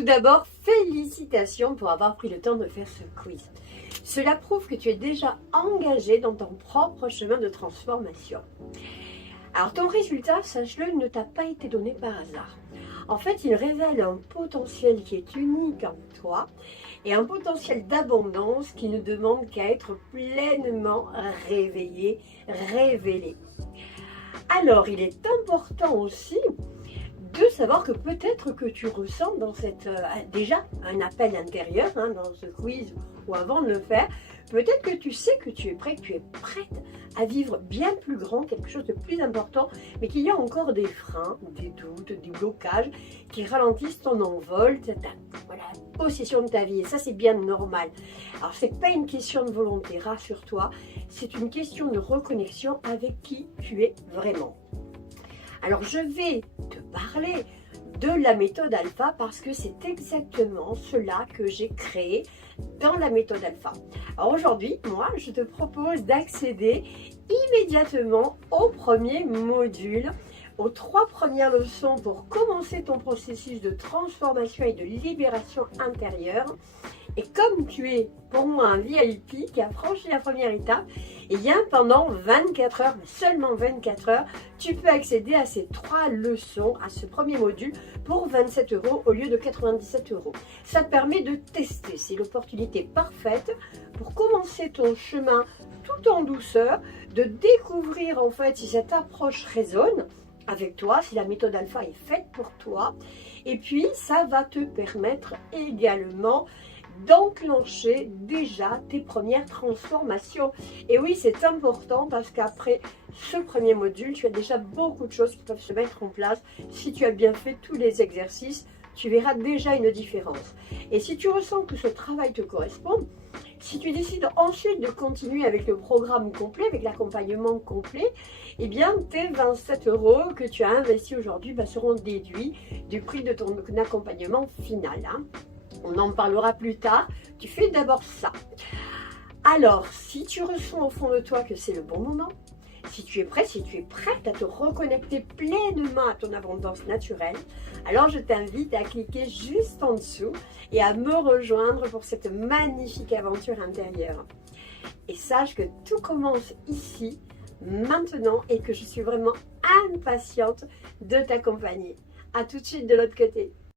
Tout d'abord, félicitations pour avoir pris le temps de faire ce quiz. Cela prouve que tu es déjà engagé dans ton propre chemin de transformation. Alors ton résultat, sache-le, ne t'a pas été donné par hasard. En fait, il révèle un potentiel qui est unique en toi et un potentiel d'abondance qui ne demande qu'à être pleinement réveillé, révélé. Alors, il est important aussi de savoir que peut-être que tu ressens dans déjà un appel intérieur, dans ce quiz ou avant de le faire, peut-être que tu sais que tu es prêt, que tu es prête à vivre bien plus grand, quelque chose de plus important, mais qu'il y a encore des freins, des doutes, des blocages qui ralentissent ton envol, ta possession de ta vie. Et ça, c'est bien normal. Alors, ce n'est pas une question de volonté, rassure-toi, c'est une question de reconnexion avec qui tu es vraiment. Alors, je vais te parler de la méthode alpha parce que c'est exactement cela que j'ai créé dans la méthode alpha. Alors aujourd'hui, moi, je te propose d'accéder immédiatement au premier module, aux 3 premières leçons pour commencer ton processus de transformation et de libération intérieure. Et comme tu es pour moi un VIP qui a franchi la première étape, et bien pendant 24 heures, seulement 24 heures, tu peux accéder à ces 3 leçons, à ce premier module pour 27 € au lieu de 97 €. Ça te permet de tester, c'est l'opportunité parfaite pour commencer ton chemin tout en douceur, de découvrir en fait si cette approche résonne avec toi, si la méthode alpha est faite pour toi. Et puis, ça va te permettre également d'enclencher déjà tes premières transformations. Et oui, c'est important parce qu'après ce premier module, tu as déjà beaucoup de choses qui peuvent se mettre en place. Si tu as bien fait tous les exercices, tu verras déjà une différence. Et si tu ressens que ce travail te correspond, si tu décides ensuite de continuer avec le programme complet, avec l'accompagnement complet, eh bien tes 27 € que tu as investis aujourd'hui seront déduits du prix de ton accompagnement final. On en parlera plus tard. Tu fais d'abord ça. Alors, si tu ressens au fond de toi que c'est le bon moment, si tu es prêt, si tu es prête à te reconnecter pleinement à ton abondance naturelle, alors je t'invite à cliquer juste en dessous et à me rejoindre pour cette magnifique aventure intérieure. Et sache que tout commence ici, maintenant, et que je suis vraiment impatiente de t'accompagner. À tout de suite de l'autre côté.